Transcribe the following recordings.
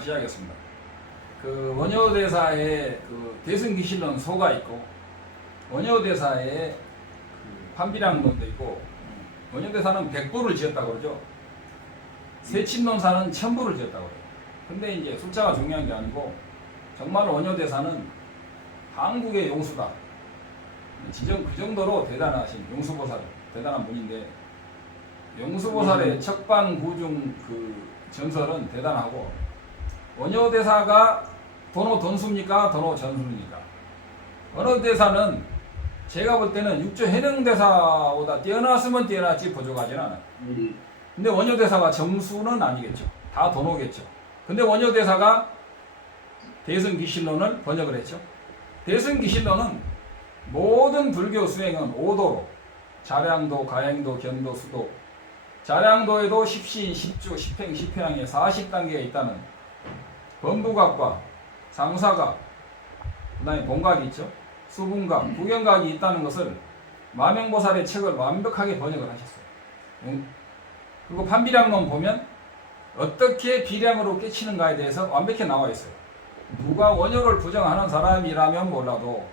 시작하겠습니다. 그 원효대사의 그 대승기실론 소가 있고 원효대사의 그 판비량론도 있고 원효대사는 100부를 지었다고 그러죠. 세친론사는 1000부를 지었다고 그래요. 근데 이제 숫자가 중요한 게 아니고 정말 원효대사는 한국의 용수다. 그 정도로 대단하신 용수보살, 대단한 분인데 용수보살의 척반구중 그 전설은 대단하고 원효대사가 도노돈수입니까? 도노전수입니까? 원효대사는 제가 볼 때는 육조 해능대사보다 뛰어났으면 뛰어났지 부족하지는 않아요. 근데 원효대사가 점수는 아니겠죠. 다 도노겠죠. 근데 원효대사가 대승기실론을 번역을 했죠. 대승기실론은 모든 불교 수행은 5도로 자량도, 가행도, 견도, 수도 자량도에도 십시인, 십주, 십행, 십회양의 40단계가 있다는 범부각과 상사각, 그 다음에 본각이 있죠. 수분각, 구경각이 있다는 것을 마명보살의 책을 완벽하게 번역을 하셨어요. 그리고 판비량론 보면 어떻게 비량으로 깨치는가에 대해서 완벽히 나와 있어요. 누가 원효를 부정하는 사람이라면 몰라도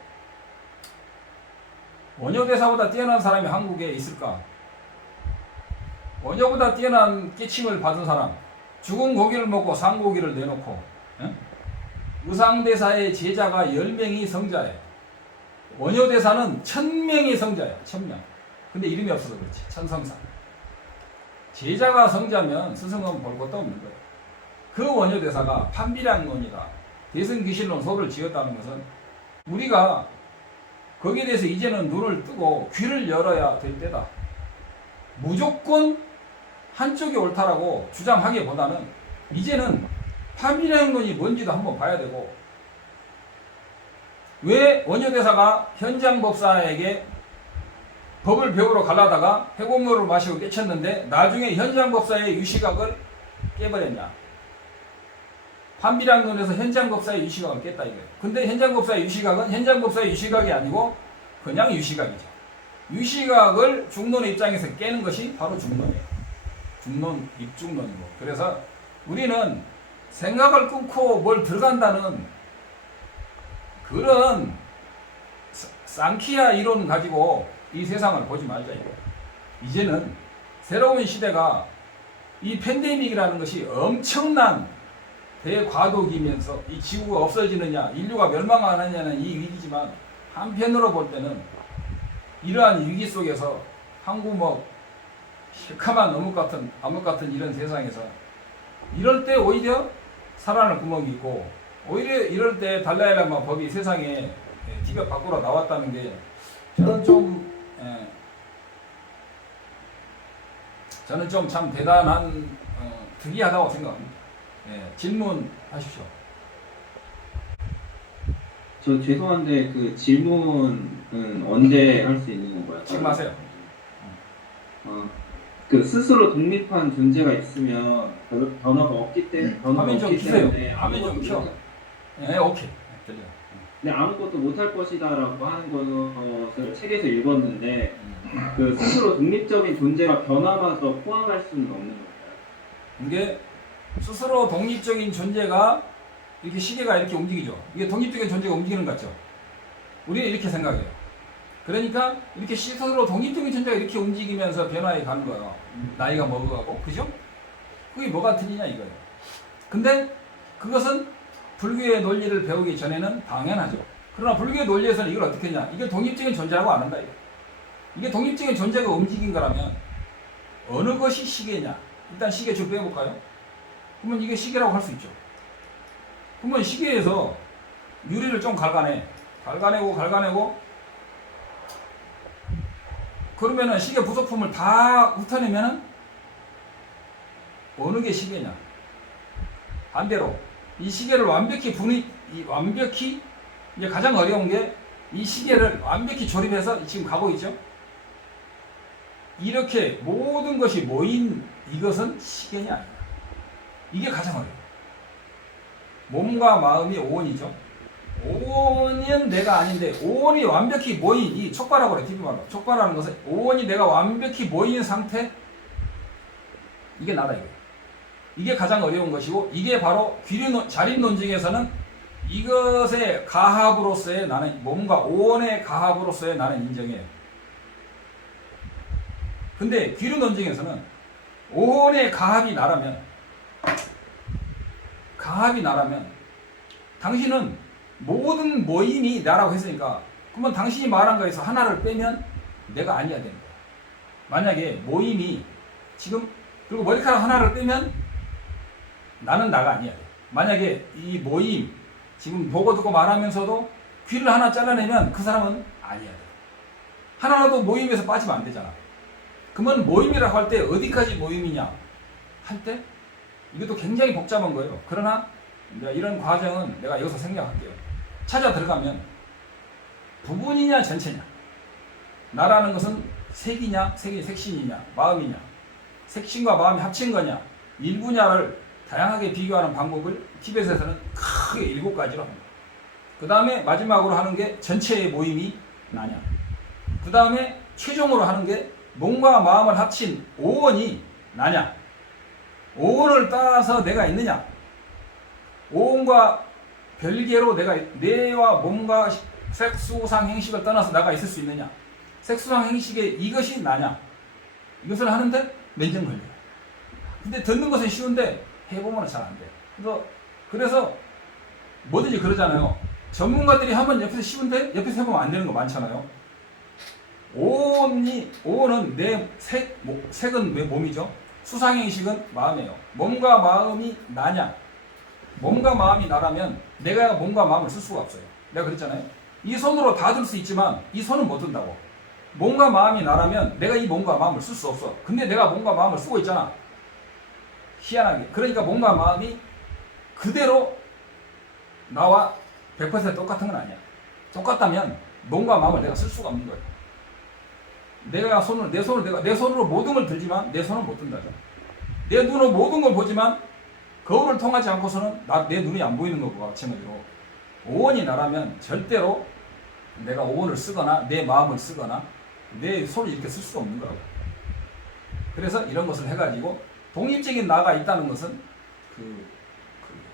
원효대사보다 뛰어난 사람이 한국에 있을까? 원효보다 뛰어난 깨침을 받은 사람, 죽은 고기를 먹고 산 고기를 내놓고 의상대사의 제자가 10명이 성자예요. 원효대사는 1000명이 성자예요. 1000명. 근데 이름이 없어서 그렇지. 천성사. 제자가 성자면 스승은 볼 것도 없는 거예요. 그 원효대사가 판비량론이다, 대승기실론 소를 지었다는 것은 우리가 거기에 대해서 이제는 눈을 뜨고 귀를 열어야 될 때다. 무조건 한쪽이 옳다라고 주장하기보다는 이제는 판비량론이 뭔지도 한번 봐야 되고, 왜 원효대사가 현장법사에게 법을 배우러 가려다가 해고물을 마시고 깨쳤는데 나중에 현장법사의 유시각을 깨버렸냐? 판비량론에서 현장법사의 유시각을 깼다 이거예요. 근데 현장법사의 유시각은 현장법사의 유시각이 아니고 그냥 유시각이죠. 유시각을 중론의 입장에서 깨는 것이 바로 중론이에요. 중론, 입중론이고. 그래서 우리는 생각을 끊고 뭘 들어간다는 그런 쌍키아 이론 가지고 이 세상을 보지 말자 이거예요. 이제는 새로운 시대가 이 팬데믹이라는 것이 엄청난 대과도기면서 이 지구가 없어지느냐, 인류가 멸망하느냐는 이 위기지만 한편으로 볼 때는 이러한 위기 속에서 한구먹 시커먼 암흑 같은 이런 세상에서 이럴 때 오히려 살아날 구멍이 있고, 오히려 이럴 때 달라이라마 법이 세상에 티벳 밖으로 나왔다는 게 저는 좀 참 대단한 특이하다고 생각합니다. 질문하십시오. 저 죄송한데 그 질문은 언제 할 수 있는 건가요? 지금 하세요. 그 스스로 독립한 존재가 있으면 변화가 없기 때문에 화면 좀 키세요. 화면 좀 켜. 네, 오케이. 들려. 근데 아무것도 못할 것이다라고 하는 것을 책에서 읽었는데 그 스스로 독립적인 존재가 변화마저 포함할 수는 없는 걸까요? 이게 스스로 독립적인 존재가 이렇게 시계가 이렇게 움직이죠. 이게 독립적인 존재가 움직이는 것 같죠. 우리는 이렇게 생각해요. 그러니까 이렇게 스스로 독립적인 존재가 이렇게 움직이면서 변화해 가는 거예요. 나이가 먹어가고, 그죠? 그게 뭐가 틀리냐 이거예요. 근데 그것은 불교의 논리를 배우기 전에는 당연하죠. 그러나 불교의 논리에서는 이걸 어떻게 했냐? 이게 독립적인 존재라고 안 한다. 이게 독립적인 존재가 움직인 거라면 어느 것이 시계냐? 일단 시계 줄 빼볼까요? 그러면 이게 시계라고 할 수 있죠. 그러면 시계에서 유리를 좀 갈가내고 그러면은 시계 부속품을 다 훑어내면은 어느 게 시계냐? 반대로 이 시계를 완벽히 이제 가장 어려운 게 이 시계를 완벽히 조립해서 지금 가고 있죠. 이렇게 모든 것이 모인 이것은 시계냐 아니냐. 이게 가장 어려워요. 몸과 마음이 오온이죠. 오온은 내가 아닌데 오온이 완벽히 모인 이 촉과라고 그래. TV말로 촉과라는 것은 오온이 내가 완벽히 모인 상태, 이게 나다 이거예요. 이게 가장 어려운 것이고 이게 바로 자립 논증에서는 이것의 가합으로서의 나는 몸과 오온의 가합으로서의 나는 인정해요. 근데 귀류 논증에서는 오온의 가합이 나라면 당신은 모든 모임이 나라고 했으니까 그러면 당신이 말한 거에서 하나를 빼면 내가 아니어야 되는 거야. 만약에 모임이 지금 그리고 머리카락 하나를 빼면 나는 나가 아니야 돼. 만약에 이 모임 지금 보고 듣고 말하면서도 귀를 하나 잘라내면 그 사람은 아니야 돼. 하나라도 모임에서 빠지면 안 되잖아. 그러면 모임이라고 할 때 어디까지 모임이냐 할 때 이것도 굉장히 복잡한 거예요. 그러나 이런 과정은 내가 여기서 생략할게요. 찾아 들어가면 부분이냐 전체냐 나라는 것은 색신이냐 마음이냐 색신과 마음이 합친 거냐 일부냐를 다양하게 비교하는 방법을 티벳에서는 크게 7가지로 합니다. 그 다음에 마지막으로 하는 게 전체의 모임이 나냐. 그 다음에 최종으로 하는 게 몸과 마음을 합친 오온이 나냐. 오온을 따라서 내가 있느냐. 오온과 별개로 뇌와 몸과 색수상 행식을 떠나서 나가 있을 수 있느냐. 색수상 행식의 이것이 나냐. 이것을 하는데 몇 년 걸려요. 근데 듣는 것은 쉬운데 해보면 잘 안 돼. 그래서 뭐든지 그러잖아요. 전문가들이 하면 옆에서 쉬운데 옆에서 해보면 안 되는 거 많잖아요. 오온은 내 색은 내 몸이죠. 수상행식은 마음이에요. 몸과 마음이 나냐. 몸과 마음이 나라면 내가 몸과 마음을 쓸 수가 없어요. 내가 그랬잖아요. 이 손으로 다 들 수 있지만 이 손은 못 든다고. 몸과 마음이 나라면 내가 이 몸과 마음을 쓸 수 없어. 근데 내가 몸과 마음을 쓰고 있잖아. 희한하게. 그러니까 몸과 마음이 그대로 나와 100% 똑같은 건 아니야. 똑같다면 몸과 마음을 내가 쓸 수가 없는 거예요. 내 손으로 모든 걸 들지만 내 손은 못 든다죠. 내 눈으로 모든 걸 보지만 거울을 통하지 않고서는 내 눈이 안 보이는 것과 마찬가지로 오온이 나라면 절대로 내가 오온을 쓰거나 내 마음을 쓰거나 내 손을 이렇게 쓸 수가 없는 거라고. 그래서 이런 것을 해가지고 독립적인 나가 있다는 것은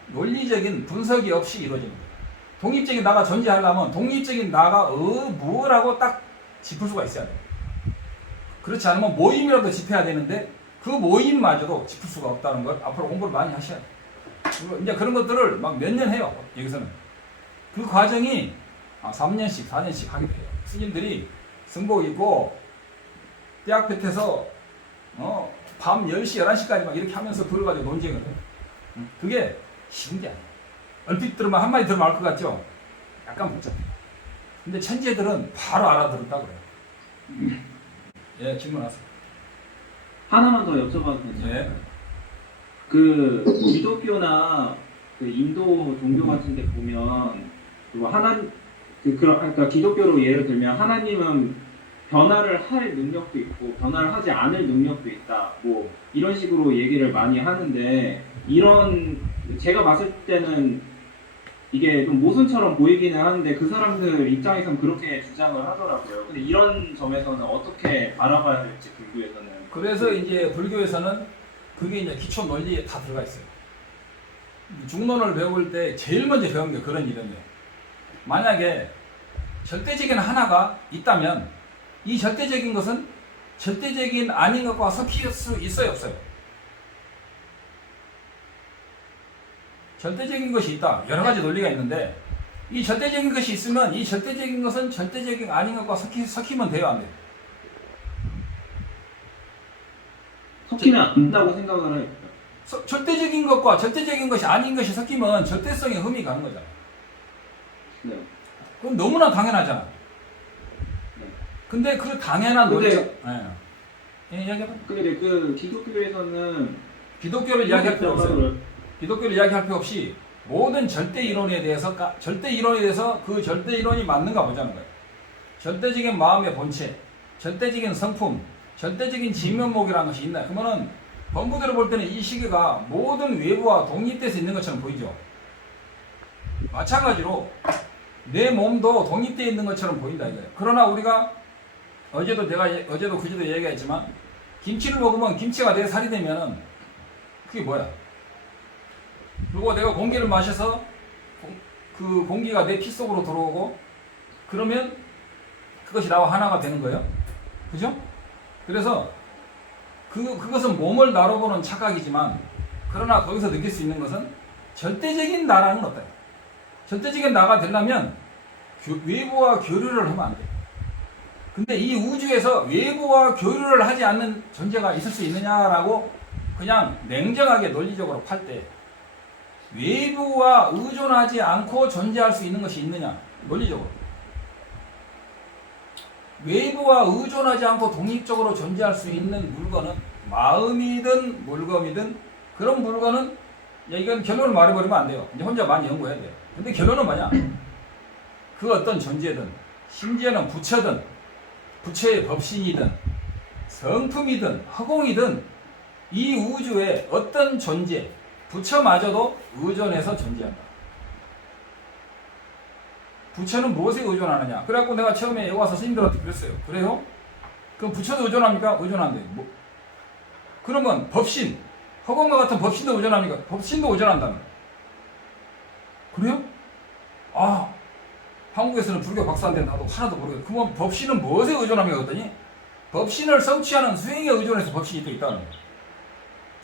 논리적인 분석이 없이 이루어지는 거예요. 독립적인 나가 존재하려면 독립적인 나가 뭐라고 딱 짚을 수가 있어야 돼요. 그렇지 않으면 모임이라도 짚어야 되는데 그 모임마저도 짚을 수가 없다는 걸 앞으로 공부를 많이 하셔야 돼요. 그리고 이제 그런 것들을 막 몇 년 해요. 여기서는. 그 과정이 3년씩 4년씩 하게 돼요. 스님들이 승복 입고 대학 볕에서 밤 10시 11시까지 막 이렇게 하면서 불러가지고 논쟁을 해요. 그게 쉬운 게 아니에요. 얼핏 들으면 한마디 들으면 알 것 같죠? 약간 복잡해요. 근데 천재들은 바로 알아들었다고 그래요. 예, 질문하세요. 하나만 더 여쭤봐도 괜찮아요? 예. 그 기독교나 그 인도 종교 같은 데 보면 그러니까 기독교로 예를 들면 하나님은 변화를 할 능력도 있고 변화를 하지 않을 능력도 있다. 뭐 이런 식으로 얘기를 많이 하는데 제가 봤을 때는 이게 좀 모순처럼 보이기는 하는데 그 사람들 입장에서는 그렇게 주장을 하더라고요. 근데 이런 점에서는 어떻게 바라봐야 될지 불교에서는. 그래서 이제 불교에서는 그게 이제 기초 논리에 다 들어가 있어요. 중론을 배울 때 제일 먼저 배운 게 그런 이름이에요. 만약에 절대적인 하나가 있다면 이 절대적인 것은 절대적인 아닌 것과 섞일 수 있어요, 없어요? 절대적인 것이 있다. 여러 가지 논리가 있는데 이 절대적인 것이 있으면 이 절대적인 것은 절대적인 아닌 것과 섞이면 돼요, 안 돼요? 섞이면 안 된다고 생각을 해요. 절대적인 것과 절대적인 것이 아닌 것이 섞이면 절대성에 흠이 가는 거잖아. 네. 그건 너무나 당연하잖아. 네. 근데 그 당연한 논리가 이야기해봐. 근데 그 기독교에서는 기독교를 이야기할 필요 없어요. 기독교를 이야기할 필요 없이 모든 절대 이론에 대해서 그 절대 이론이 맞는가 보자는 거예요. 절대적인 마음의 본체, 절대적인 성품, 절대적인 진면목이라는 것이 있나요? 그러면은 본부대로 볼 때는 이 시계가 모든 외부와 독립돼서 있는 것처럼 보이죠. 마찬가지로 내 몸도 독립되어 있는 것처럼 보인다 이거예요. 그러나 우리가 어제도 그제도 얘기했지만 김치를 먹으면 김치가 내 살이 되면은 그게 뭐야? 그리고 내가 공기를 마셔서 그 공기가 내 피 속으로 들어오고 그러면 그것이 나와 하나가 되는 거예요. 그죠? 그래서 그것은 몸을 나눠보는 착각이지만 그러나 거기서 느낄 수 있는 것은 절대적인 나라는 없다. 절대적인 나가 되려면 외부와 교류를 하면 안 돼. 근데 이 우주에서 외부와 교류를 하지 않는 존재가 있을 수 있느냐라고 그냥 냉정하게 논리적으로 팔 때 외부와 의존하지 않고 존재할 수 있는 것이 있느냐? 논리적으로. 외부와 의존하지 않고 독립적으로 존재할 수 있는 물건은 마음이든 물건이든 그런 물건은 이건 결론을 말해버리면 안 돼요. 이제 혼자 많이 연구해야 돼요. 근데 결론은 뭐냐? 그 어떤 존재든 심지어는 부처든 부처의 법신이든 성품이든 허공이든 이 우주의 어떤 존재 부처마저도 의존해서 존재한다. 부처는 무엇에 의존하느냐? 그래갖고 내가 처음에 여기 와서 스님들한테 그랬어요. 그래요? 그럼 부처도 의존합니까? 의존한대. 뭐? 그러면 법신, 허공과 같은 법신도 의존합니까? 법신도 의존한다는 거예요. 그래요? 아, 한국에서는 불교 박사인데 나도 하나도 모르겠어요. 그러면 법신은 무엇에 의존합니까? 그랬더니 법신을 성취하는 수행에 의존해서 법신이 또 있다는 거예요.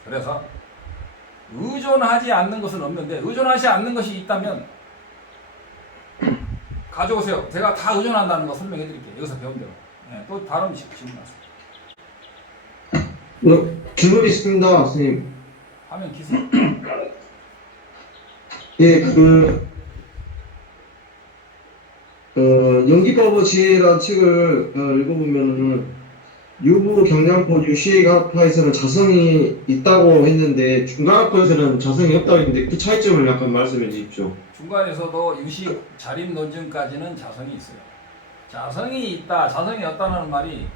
그래서 의존하지 않는 것은 없는데 의존하지 않는 것이 있다면 가져오세요. 제가 다 의존한다는 거 설명해 드릴게요. 여기서 배운 대로. 네, 또 다른 질문하세요. 질문 있습니다, 스님. 화면 키세요. 예, 연기법의 지혜라는 책을 읽어보면은 유부 경량법 유시학파에서는 자성이 있다고 했는데 중간학파에서는 자성이 없다고 했는데 그 차이점을 약간 말씀해 주십시오. 중간에서도 유식 자립 논증까지는 자성이 있어요. 자성이 있다, 자성이 없다는 말이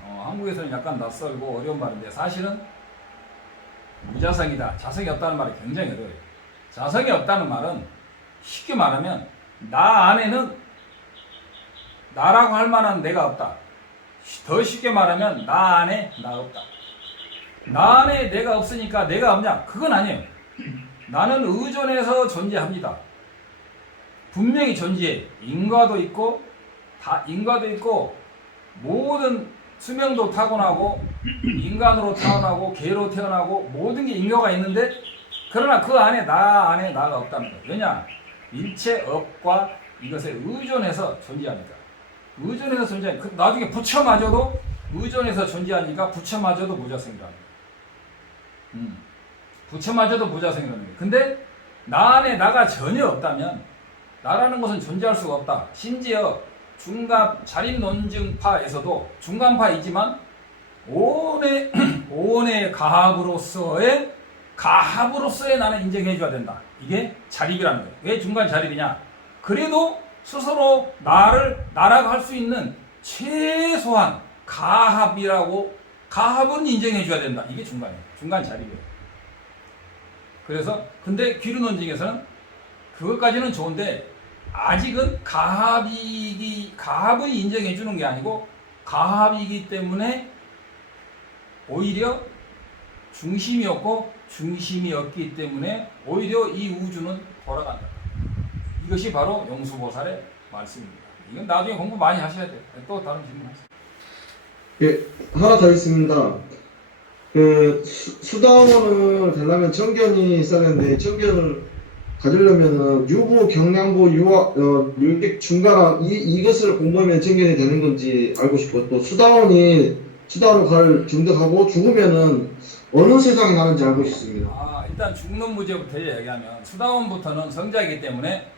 한국에서는 약간 낯설고 어려운 말인데 사실은 무자성이다, 자성이 없다는 말이 굉장히 어려워요. 자성이 없다는 말은 쉽게 말하면 나 안에는 나라고 할 만한 내가 없다. 더 쉽게 말하면 나 안에 나 없다. 나 안에 내가 없으니까 내가 없냐? 그건 아니에요. 나는 의존해서 존재합니다. 분명히 존재해. 인과도 있고 모든 수명도 타고나고 인간으로 태어나고 개로 태어나고 모든 게 인과가 있는데 그러나 그 안에 나가 없다는 거예요. 왜냐? 일체 업과 이것에 의존해서 존재하니까. 의존해서 존재하니까. 나중에 부처마저도 의존해서 존재하니까 부처마저도 무자성이라는 거예요. 부처마저도 무자성이라는 거예요. 근데 나 안에 나가 전혀 없다면 나라는 것은 존재할 수가 없다. 심지어 중간 자립논증파에서도 중간파이지만 오온의 가합으로서의 나는 인정해줘야 된다. 이게 자립이라는 거예요. 왜 중간 자립이냐? 그래도 스스로 나라고 할 수 있는 최소한 가합은 인정해줘야 된다. 이게 중간이에요. 중간 자립이에요. 그래서 근데 귀르논증에서는 그것까지는 좋은데 아직은 가합은 인정해주는 게 아니고 가합이기 때문에 오히려 중심이 없고 중심이 없기 때문에 오히려 이 우주는 돌아간다. 이것이 바로 용수보살의 말씀입니다. 이건 나중에 공부 많이 하셔야 돼요. 또 다른 질문 하세요. 예, 하나 더 있습니다. 수다원을 되려면 정견이 있어야 하는데 정견을 가지려면은 유부, 경량부, 율객, 중간학 이것을 공부하면 정견이 되는 건지 알고 싶고 또 수다원을 갈 증득하고 죽으면은 어느 세상에 가는지 알고 싶습니다. 일단 죽는 무죄부터 얘기하면 수다원부터는 성자이기 때문에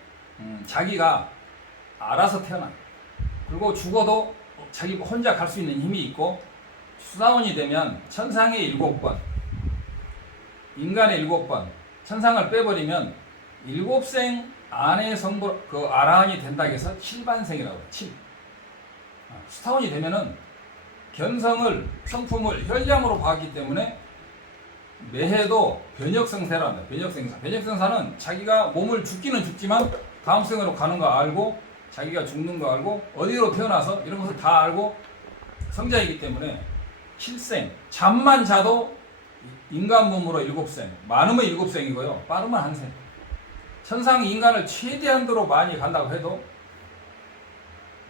자기가 알아서 태어나. 그리고 죽어도 자기 혼자 갈 수 있는 힘이 있고 수다원이 되면 천상의 7번, 인간의 7번, 천상을 빼버리면 7생 안에 그 아라한이 된다고 해서 7반생이라고 해요. 7. 수다원이 되면은 성품을 혈량으로 봤기 때문에 매해도 변역생사라고 합니다. 변역생사는 자기가 몸을 죽기는 죽지만 다음 생으로 가는 거 알고 자기가 죽는 거 알고 어디로 태어나서 이런 것을 다 알고 성자이기 때문에 7생 잠만 자도 인간 몸으로 7생, 많으면 7생이고요. 빠르면 한 생. 천상 인간을 최대한도로 많이 간다고 해도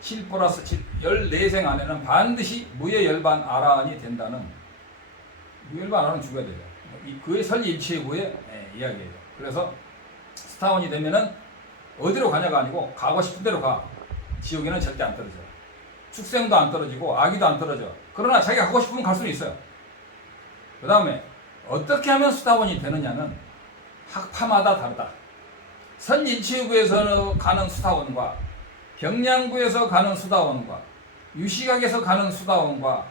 7 플러스 7, 14생 안에는 반드시 무예열반 아라한이 된다는, 무예열반 아라는 죽어야 되죠. 그의 설일치구의 이야기예요. 그래서 스타원이 되면은 어디로 가냐가 아니고 가고 싶은 대로 가. 지옥에는 절대 안 떨어져. 축생도 안 떨어지고 아기도 안 떨어져. 그러나 자기가 가고 싶으면 갈 수는 있어요. 그 다음에 어떻게 하면 수다원이 되느냐는 학파마다 다르다. 선일치구에서 가는 수다원과 경량구에서 가는 수다원과 유시각에서 가는 수다원과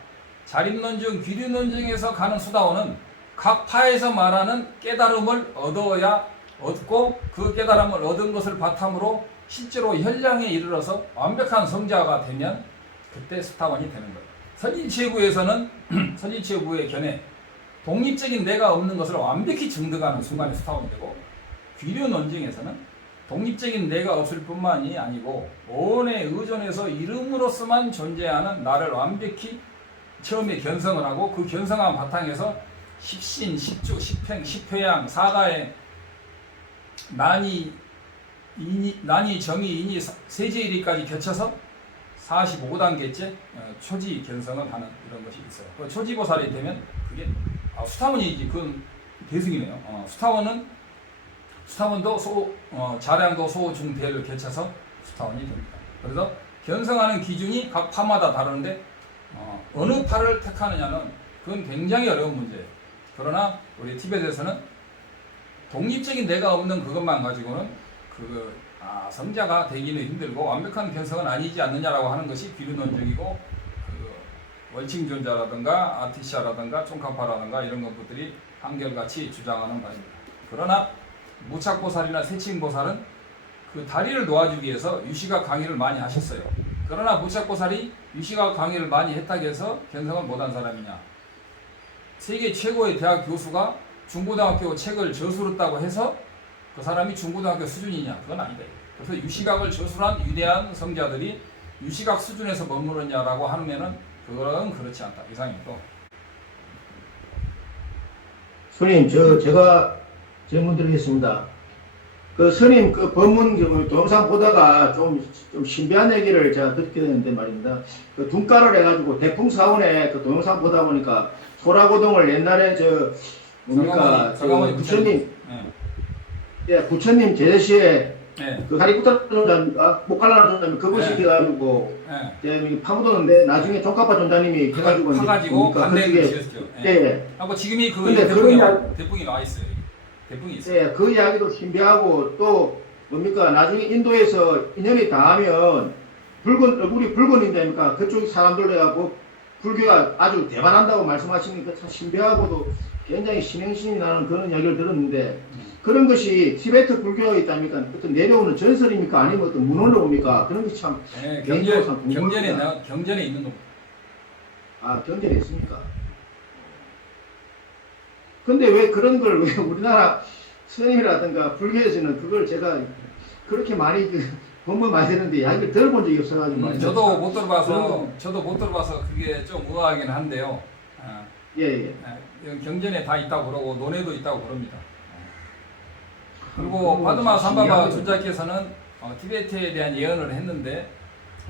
자립논증, 귀류논증에서 가는 수다원은 각 파에서 말하는 깨달음을 얻어야 얻고 그 깨달음을 얻은 것을 바탕으로 실제로 현량에 이르러서 완벽한 성자가 되면 그때 수타원이 되는 거예요. 선일치구에서는 선일치구의 견해 독립적인 내가 없는 것을 완벽히 증득하는 순간에 수타원이 되고, 귀류논증에서는 독립적인 내가 없을 뿐만이 아니고 온에 의존해서 이름으로서만 존재하는 나를 완벽히 처음에 견성을 하고 그 견성한 바탕에서 십신, 십주, 십행, 십회양, 사가행, 난이, 정의, 인이, 세제일이까지 겹쳐서 45단계째 초지 견성을 하는 이런 것이 있어요. 그 초지보살이 되면 그게 수타원이지, 그건 대승이네요. 수타원도 자량도 소, 중, 대를 겹쳐서 수타원이 됩니다. 그래서 견성하는 기준이 각 파마다 다르는데 어느 파를 택하느냐는 그건 굉장히 어려운 문제예요. 그러나 우리 티벳에서는 독립적인 내가 없는 그것만 가지고는 성자가 되기는 힘들고 완벽한 견성은 아니지 않느냐라고 하는 것이 귀류논증이고, 월칭존자라든가 아티샤라든가 총카파라든가 이런 것들이 한결같이 주장하는 바입니다. 그러나 무착보살이나 세칭보살은 그 다리를 놓아주기 위해서 유시각 강의를 많이 하셨어요. 그러나 무착보살이 유시각 강의를 많이 했다고 해서 견성을 못한 사람이냐? 세계 최고의 대학 교수가 중고등학교 책을 저술했다고 해서 그 사람이 중고등학교 수준이냐? 그건 아니다. 그래서 유시각을 저술한 위대한 성자들이 유시각 수준에서 머무르냐라고 하면은 그건 그렇지 않다. 이상입니다. 스님, 제가 질문 드리겠습니다. 그 스님 그 법문 동영상 보다가 좀 신비한 얘기를 제가 듣게 되는데 말입니다. 그 둔가를 해가지고 대풍사원에 그 동영상 보다 보니까 소라고동을 옛날에 부처님, 예, 부처님 제시에 그 하리부타 존자입니까? 목갈라나 존자님 그것이 네. 돼가지고 파묻었는데 나중에 종카파 존자님이 해가지고 파가지고 반대를 지었죠. 예. 하고 지금이 그 근데 대풍이 나와 있어요. 대풍이 있어요. 예, 그 이야기도 신비하고 또 나중에 인도에서 인연이 닿으면 얼굴이 붉은인데 아닙니까? 그쪽 사람들 해갖고 불교가 아주 대반한다고 말씀하시니까 참 신비하고도 굉장히 신행심이 나는 그런 이야기를 들었는데 그런 것이 티베트 불교에 있답니까? 어떤 내려오는 전설입니까? 아니면 어떤 문헌으로 옵니까? 그런 것이 참 개인적으로 궁금합니다. 경전에 있는 겁니다. 아, 경전에 있습니까? 근데 왜 그런 걸 왜 우리나라 스님이라든가 불교에서는 그걸 제가 그렇게 많이 본문 많이 되는데 이야기를 들어본 적이 없어가지고 말이죠. 저도 못 들어봐서 그게 좀 의아하긴 한데요. 예. 경전에 다 있다고 그러고 논에도 있다고 그럽니다. 그리고 파드마 삼바바 존자께서는 티베트에 대한 예언을 했는데,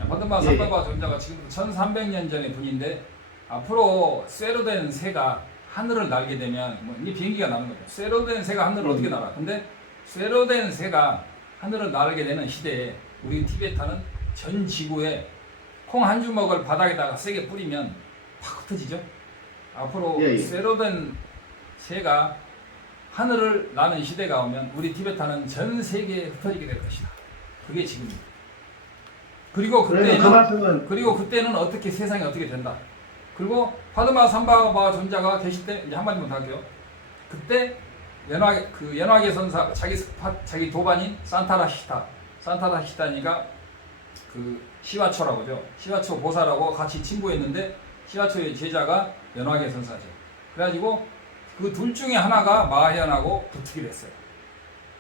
파드마 삼바바 존자가 지금부터 1300년 전의 분인데 앞으로 쇠로 된 새가 하늘을 날게 되면 이 비행기가 나는 거죠. 쇠로 된 새가 하늘을 어떻게 날아? 근데 쇠로 된 새가 하늘을 날게 되는 시대에 우리 티베타는 전 지구에 콩 한 주먹을 바닥에다가 세게 뿌리면 팍 흩어지죠. 앞으로 쇠로 된 새가 하늘을 나는 시대가 오면 우리 티베타는 전 세계에 흩어지게 될 것이다. 그게 지금입니다. 그리고 그때는 어떻게 세상이 어떻게 된다. 그리고 파드마 삼바바 존자가 계실 때 이제 한마디만 더 할게요. 그때 연화계 선사 자기 도반인 산타라시타니까 그 시와초라고죠. 시와초 보살하고 같이 친구였는데 시와초의 제자가 연화계 선사죠. 그래가지고 그 둘 중에 하나가 마하현하고 붙기로 했어요.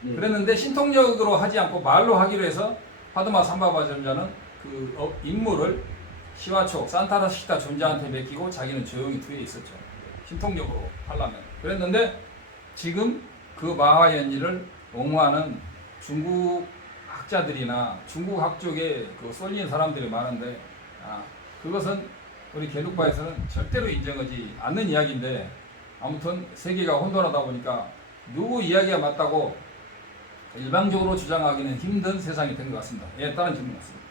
그랬는데 신통력으로 하지 않고 말로 하기로 해서 파드마 삼바바 존자는 그 임무를 시와초 산타라시타 존자한테 맡기고 자기는 조용히 뒤에 있었죠. 신통력으로 하려면. 그랬는데 지금 그 마하연지를 옹호하는 중국 학자들이나 중국 학쪽에 그 쏠린 사람들이 많은데 그것은 우리 갤룩바에서는 절대로 인정하지 않는 이야기인데 아무튼 세계가 혼돈하다 보니까 누구 이야기가 맞다고 일방적으로 주장하기는 힘든 세상이 된 것 같습니다. 예, 다른 질문 같습니다.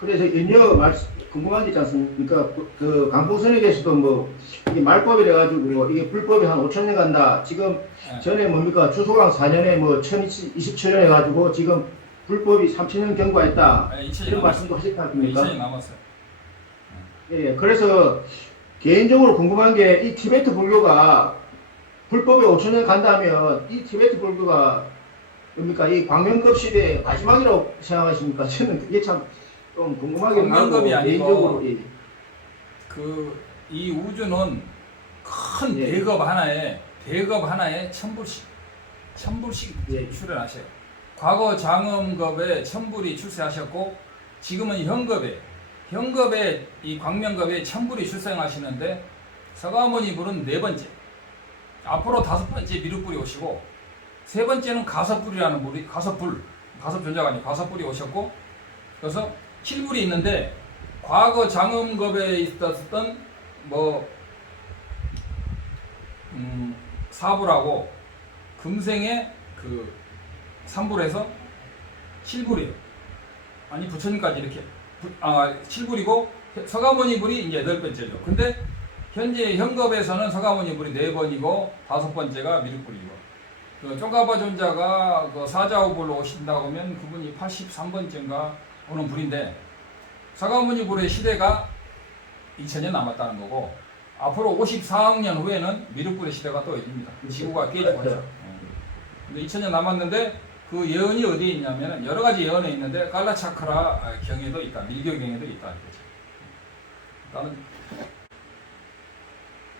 그래서 인여 궁금한 게 있지 않습니까? 그 강포선에게서도 뭐 이게 말법이래 가지고 이게 불법이 한 5,000년 간다. 지금 전에 뭡니까 주소강 4년에 뭐 1027년 해가지고 지금 불법이 3,000년 경과했다. 예, 2000년 이런 남았어요. 말씀도 하셨지 않습니까? 2000년 남았어요. 예, 그래서 개인적으로 궁금한 게 이 티베트 불교가 불법에 5,000년 간다면 이 티베트 불교가 뭡니까 이 광명급 시대 마지막이라고 생각하십니까? 저는 그게 참 좀 궁금하긴 하고 광명급이 아니고 개인적으로 예. 이 우주는 큰 예. 대급 하나에 천불씩 예. 출연하셔요. 과거 장엄급에 천불이 출세하셨고 지금은 현급에 이 광명급에 천불이 출생하시는데 서가모니 불은 4번째, 앞으로 5번째 미륵불이 오시고 3번째는 가섭불이라는 불이 가섭존자가 아니고 가섭불이 오셨고 그래서 7불이 있는데 과거 장엄급에 있었던 뭐 4불하고 금생의 그 3불에서 7불이에요. 아니 부처님까지 이렇게 7불이고 서가모니 불이 이제 8번째죠. 근데 현재 현급에서는 서가모니 불이 4번이고 5번째가 미륵불이고 그 쫑가바 존자가 그 사자우불로 오신다고 하면 그분이 83번째인가 오는 불인데 서가모니 불의 시대가 2000년 남았다는 거고 앞으로 54억 년 후에는 미륵불의 시대가 또 열립니다. 지구가 깨지고 하죠. 근데 2000년 남았는데 그 예언이 어디에 있냐면 여러 가지 예언이 있는데 깔라차크라 경에도 있다. 밀교 경에도 있다. 다른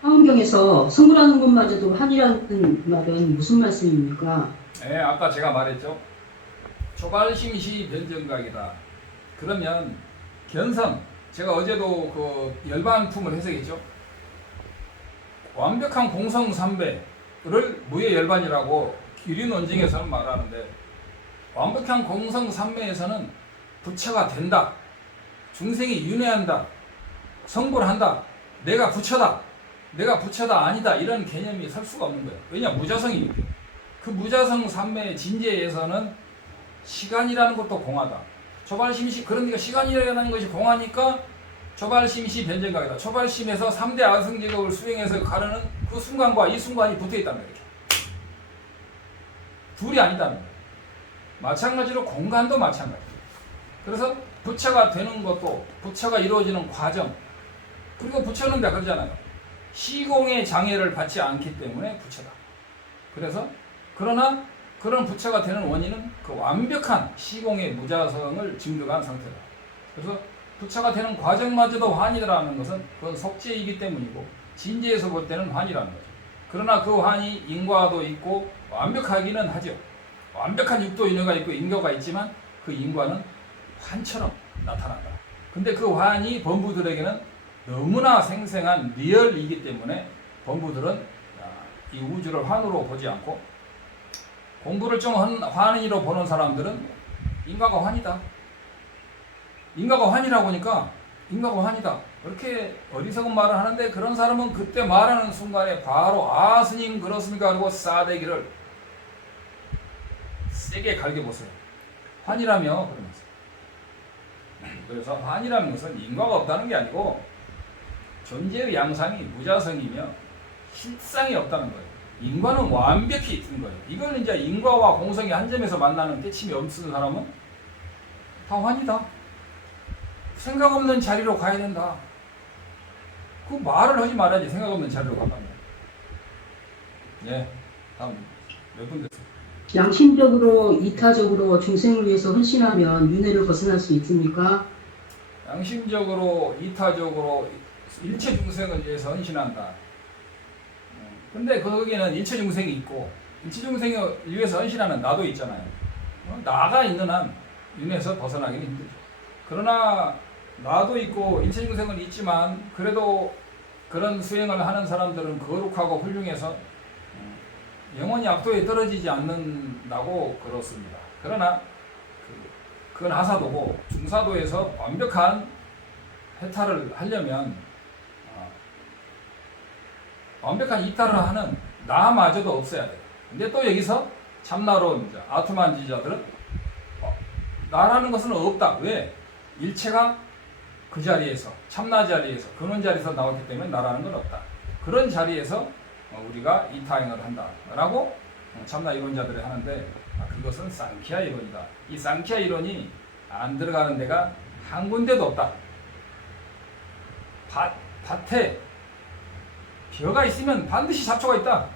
화엄경에서 성불하는 것마저도 한이라는 말은 무슨 말씀입니까? 네, 아까 제가 말했죠. 초발심시 변정각이다. 그러면 견성, 제가 어제도 그 열반품을 해석했죠. 완벽한 공성삼배를 무예열반이라고 기륜원징에서는 말하는데 완벽한 공성삼매에서는 부처가 된다. 중생이 윤회한다. 성불한다. 내가 부처다. 아니다. 이런 개념이 설 수가 없는 거예요. 왜냐? 무자성이기 때문에. 그 무자성 삼매의 진재에서는 시간이라는 것도 공하다. 초발심시, 그러니까 시간이라는 것이 공하니까 초발심시 변정각이다. 초발심에서 3대 아승제국을 수행해서 가르는 그 순간과 이 순간이 붙어 있다는 거예요. 이렇게. 둘이 아니다는 거예요. 마찬가지로 공간도 마찬가지예요. 그래서 부처가 되는 것도 부처가 이루어지는 과정 그리고 부처는 다 그러잖아요. 시공의 장애를 받지 않기 때문에 부처다. 그래서 그러나 그런 부처가 되는 원인은 그 완벽한 시공의 무자성을 증득한 상태다. 그래서 부처가 되는 과정마저도 환이라는 것은 그건 속죄이기 때문이고 진지에서 볼 때는 환이라는 거죠. 그러나 그 환이 인과도 있고 완벽하기는 하죠. 완벽한 육도 인효가 있고 인교가 있지만 그 인과는 환처럼 나타난다. 근데 그 환이 범부들에게는 너무나 생생한 리얼이기 때문에 범부들은 이 우주를 환으로 보지 않고 공부를 좀 환이로 보는 사람들은 인과가 환이다. 인과가 환이라고 하니까 인과가 환이다. 그렇게 어리석은 말을 하는데 그런 사람은 그때 말하는 순간에 바로 아 스님 그렇습니까? 그리고 싸대기를 세게 갈겨보세요. 환이라며 그러면서. 그래서 환이라는 것은 인과가 없다는 게 아니고 존재의 양상이 무자성이며 실상이 없다는 거예요. 인과는 완벽히 있는 거예요. 이거는 이제 인과와 공성이 한 점에서 만나는 깨침이 없는 사람은 다 환이다. 생각 없는 자리로 가야 된다. 그 말을 하지 말아야지. 생각 없는 자리로 가면. 예, 다음 몇 분 됐어요? 양심적으로 이타적으로 중생을 위해서 헌신하면 윤회를 벗어날 수 있습니까? 양심적으로 이타적으로 일체 중생을 위해서 헌신한다. 근데 거기는 일체 중생이 있고 일체 중생을 위해서 헌신하는 나도 있잖아요. 나가 있는 한 윤회에서 벗어나기는 힘들죠. 그러나 나도 있고 일체 중생은 있지만 그래도 그런 수행을 하는 사람들은 거룩하고 훌륭해서 영원히 악도에 떨어지지 않는다고 그렇습니다. 그러나 그건 하사도고 중사도에서 완벽한 해탈을 하려면 완벽한 이탈을 하는 나마저도 없어야 돼요. 근데 또 여기서 참나로 아투만지자들은 나라는 것은 없다. 왜? 일체가 그 자리에서 참나 자리에서 근원 자리에서 나왔기 때문에 나라는 건 없다. 그런 자리에서 우리가 이타행을 한다라고 참나 이론자들이 하는데 그것은 상키아 이론이다. 이 상키아 이론이 안 들어가는 데가 한 군데도 없다. 밭에 벼가 있으면 반드시 잡초가 있다.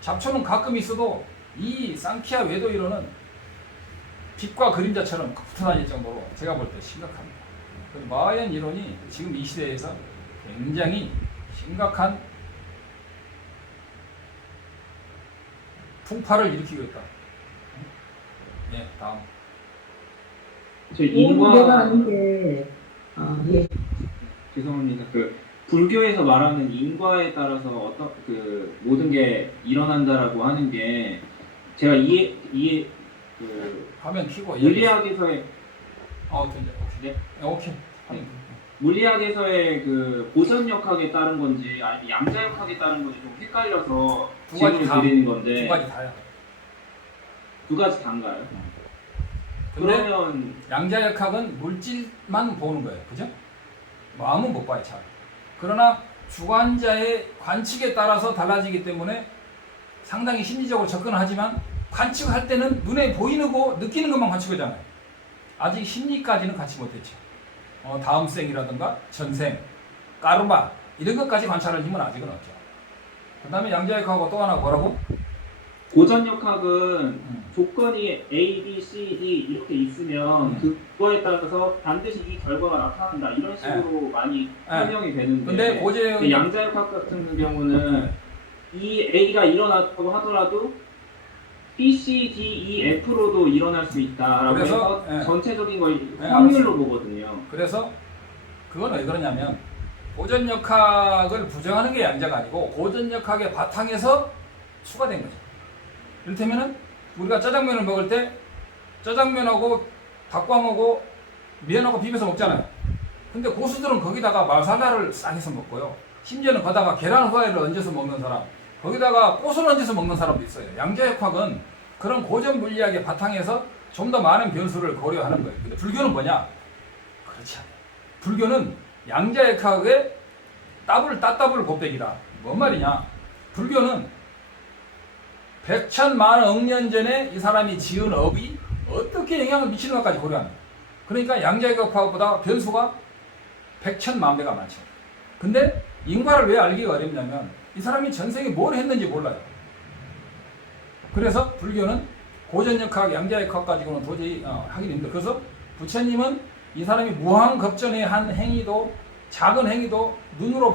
잡초는 가끔 있어도 이 상키아 외도 이론은 빛과 그림자처럼 붙어 다닐 정도로 제가 볼 때 심각합니다. 마하얀 이론이 지금 이 시대에서 굉장히 심각한 풍파를 일으키고 있다. 예, 다음. 저 내가 인과 아닌데, 예. 죄송합니다. 그 불교에서 말하는 인과에 따라서 어떤 그 모든 게 일어난다라고 하는 게 제가 그 화면 켜고 물리학에서의 네. 오케이. 네. 물리학에서의 그 보전역학에 따른 건지 아니면 양자역학에 따른 건지 좀 헷갈려서 두 가지 질문을 다. 드리는 건데 두 가지 다야. 두 가지 다인가요? 근데 그러면 양자역학은 물질만 보는 거예요. 그죠? 마음은 못 봐요, 잘. 그러나 주관자의 관측에 따라서 달라지기 때문에 상당히 심리적으로 접근하지만 관측할 때는 눈에 보이는 거, 느끼는 것만 관측하잖아요. 아직 심리까지는 관측 못했죠. 다음 생이라든가 전생, 까르마 이런 것까지 관찰할 힘은 아직은 없죠. 그 다음에 양자역학하고 또 하나 뭐라고? 고전역학은 조건이 A, B, C, D 이렇게 있으면 그거에 따라서 반드시 이 결과가 나타난다 이런 식으로 많이 설명이 되는데 근데 고전 양자역학 같은 경우는 이 A가 일어났다고 하더라도 B, C, D, E, F로도 일어날 수 있다라고 그래서, 해서 전체적인 걸 네, 확률로 보거든요. 그래서 그건 왜 그러냐면 고전역학을 부정하는 게 양자가 아니고 고전역학의 바탕에서 추가된 거죠. 이를테면은 우리가 짜장면을 먹을 때 짜장면하고 닭광하고 면하고 비벼서 먹잖아요. 근데 고수들은 거기다가 마살라를 싹 해서 먹고요. 심지어는 거기다가 계란 후라이를 얹어서 먹는 사람, 거기다가 꽃을 얹어서 먹는 사람도 있어요. 양자역학은 그런 고전 물리학의 바탕에서 좀 더 많은 변수를 고려하는 거예요. 근데 불교는 뭐냐? 그렇지 않아요. 불교는 양자역학의 따블 곱빼기다. 뭔 말이냐? 불교는 100,000,000,000억 년 전에 이 사람이 지은 업이 어떻게 영향을 미치는가까지 고려하는 거예요. 그러니까 양자역학보다 변수가 100,000,000,000배가 많죠. 근데 인과를 왜 알기가 어렵냐면 이 사람이 전생에 뭘 했는지 몰라요. 그래서 불교는 고전역학, 양자역학 가지고는 도저히 하기 힘들어요. 그래서 부처님은 이 사람이 무한겁전에 한 행위도 작은 행위도 눈으로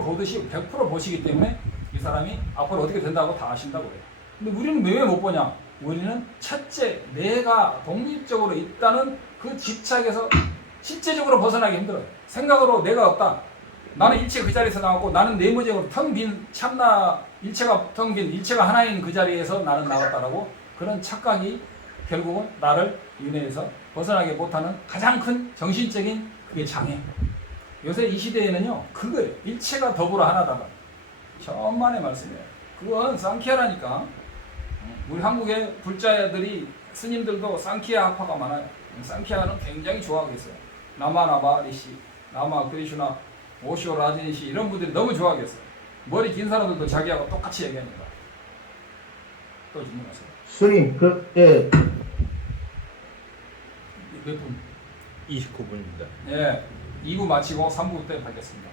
보듯이 100% 보시기 때문에 이 사람이 앞으로 어떻게 된다고 다 아신다고 그래요. 근데 우리는 왜 못 보냐? 우리는 첫째, 내가 독립적으로 있다는 그 집착에서 실제적으로 벗어나기 힘들어요. 생각으로 내가 없다. 나는 일체 그 자리에서 나왔고 나는 네모적으로 텅 빈 참나 일체가 텅 빈 일체가 하나인 그 자리에서 나는 나왔다라고 그런 착각이 결국은 나를 윤회에서 벗어나게 못하는 가장 큰 정신적인 그게 장애. 요새 이 시대에는요 그거예요. 일체가 더불어 하나다. 천만의 말씀이에요. 그건 상키아라니까. 우리 한국의 불자들이 스님들도 상키아 학파가 많아요. 상키아는 굉장히 좋아하고 있어요. 나마나바 리시, 나마 그리슈나, 오시오 라지니시 이런 분들이 너무 좋아하겠어요. 머리 긴 사람들도 자기하고 똑같이 얘기합니다. 또 질문하세요. 스님, 예. 몇 분? 29분입니다. 예, 2부 마치고 3부 때 뵙겠습니다.